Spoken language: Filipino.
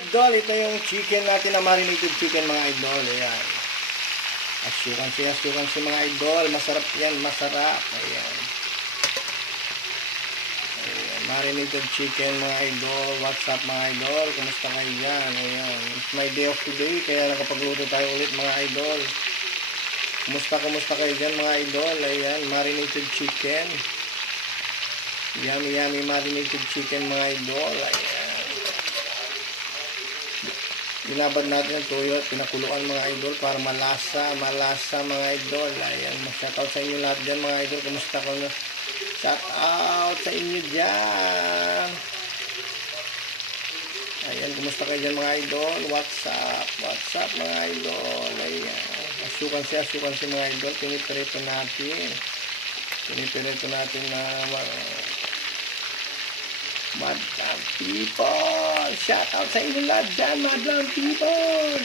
idol, ito yung chicken natin na marinated chicken mga idol. Ayan. Asyukan si mga idol. Masarap yan, masarap. Ayan. Ayan. Marinated chicken mga idol. What's up mga idol? Kumusta kayo dyan? Ayan. It's my day off today, kaya nakapagluto tayo ulit mga idol. Kumusta kayo dyan mga idol? Ayan, marinated chicken. Yummy marinated chicken mga idol. Ayan. Binabad natin ang tuyo at pinakuluan mga idol para malasa mga idol. Ayan, shoutout sa inyo lahat dyan mga idol. Kumusta ko na? Shoutout sa inyo dyan. Ayan, kumusta kayo dyan mga idol? What's up mga idol? Ayan, asyukan si mga idol. Pinipirito natin na madlang people. Shout out sa inyo lahat dyan, madlang people.